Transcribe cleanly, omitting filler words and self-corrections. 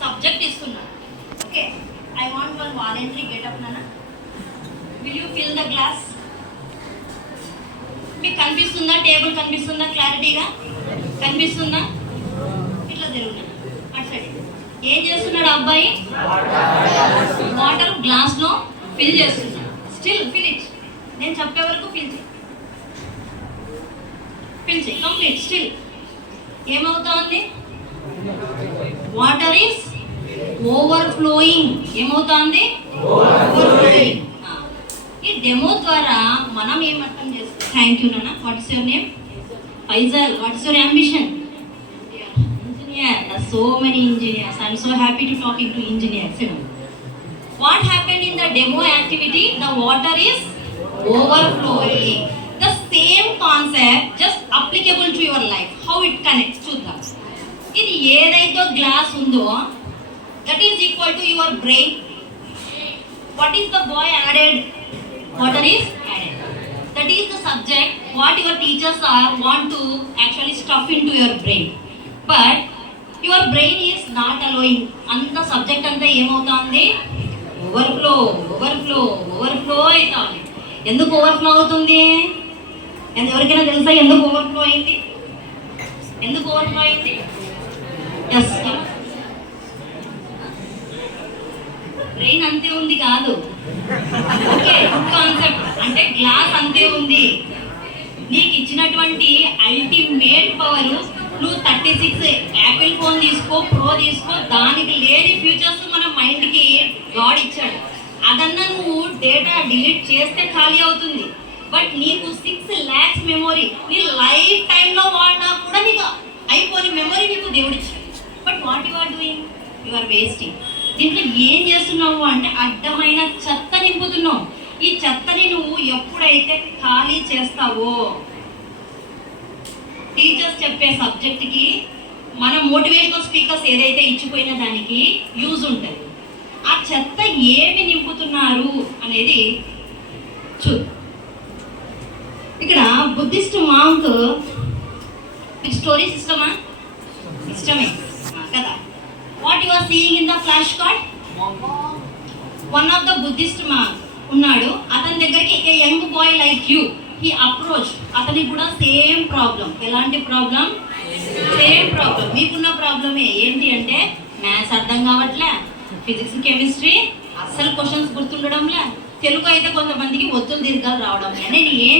Subject ఇస్తున్నాను. Okay, I want one volunteer get up నాన్న. Will you fill the glass? మీకు కనిపిస్తుందా? టేబుల్ కనిపిస్తుందా? క్లారిటీగా కనిపిస్తుందా? ఇట్లా తిరుగునా అటు సైడ్. ఏం చేస్తున్నాడు అబ్బాయి? వాటర్ గ్లాస్ లో ఫిల్ చేస్తున్నాడు. Still fill it. నేను చెప్పే వరకు ఫిల్ చేయి కంప్లీట్. స్టిల్ ఏమవుతోంది? Water is overflowing. ఏమవుతోంది? ఓవర్ఫ్లోయింగ్. ఈ డెమో ద్వారా మనం ఏం అర్థం చేస్తాం? థ్యాంక్ యూ నాన్న. What is your name? Faizal. What is your ambition? Engineer. So many engineers. I am so happy to talking to engineers. What happened in the demo activity? The water is overflowing. The same concept just applicable to your life. How it connects to that. ఇది ఏదైతే glass ఉందో that is equal to your brain. What is the boy added? Water is added. That is the subject what your teachers are want to actually stuff into your brain. But your brain is not allowing. అంత subject అంతా ఏమవుతుంది? Overflow అవుతుంది. ఎందుకు overflow అవుతుంది? ఎవరికైనా తెలుసా ఎందుకు overflow అయింది? ఎస్, బ్రెయిన్ అంతే ఉంది కాదు. ఓకే, కాన్సెప్ట్ అంటే గ్లాస్ అంతే ఉంది. నీకు ఇచ్చినటువంటి అల్టిమేట్ పవర్, నువ్వు 36 యాపిల్ ఫోన్ తీసుకో, ప్రో తీసుకో, దానికి లేని ఫ్యూచర్స్ మన మైండ్కి గాడ్ ఇచ్చాడు. అదన్నా నువ్వు డేటా డిలీట్ చేస్తే ఖాళీ అవుతుంది. బట్ నీకు 6 lakhs మెమొరీ నీ లైఫ్ టైంలో వాడినా కూడా నీకు అయిపోని మెమొరీ నీకు దేవుడిచ్చాడు. But what you are doing? You are wasting. దీంట్లో ఏం చేస్తున్నావు అంటే అడ్డమైన చెత్త నింపుతున్నావు. ఈ చెత్తని నువ్వు ఎప్పుడైతే ఖాళీ చేస్తావో, టీచర్స్ చెప్పే సబ్జెక్ట్కి మన మోటివేషనల్ స్పీకర్స్ ఏదైతే ఇచ్చిపోయిన దానికి యూజ్ ఉంటుంది. ఆ చెత్త ఏమి నింపుతున్నారు అనేది చూద్దాం. ఇక్కడ బుద్ధిస్ట్ మాంక్, స్టోరీస్ ఇష్టమా? ఇష్టమే కదా. What you are seeing in the flash card? One of the Buddhist monk ఉన్నాడు. అతని దగ్గరికి a young boy like you he approach. అతనికి కూడా సేమ్ ప్రాబ్లం. ఎలాంటి ప్రాబ్లం? Same problem. మీకున్న ప్రాబ్లమే ఏంటి అంటే మ్యాథ్స్ అర్థం కావట్లే, ఫిజిక్స్ కెమిస్ట్రీ అస్సలు క్వశ్చన్స్ గుర్తుండడంలే, తెలుగు అయితే కొంతమందికి ఒత్తులు దీర్ఘాలు రావడం. నేను ఏం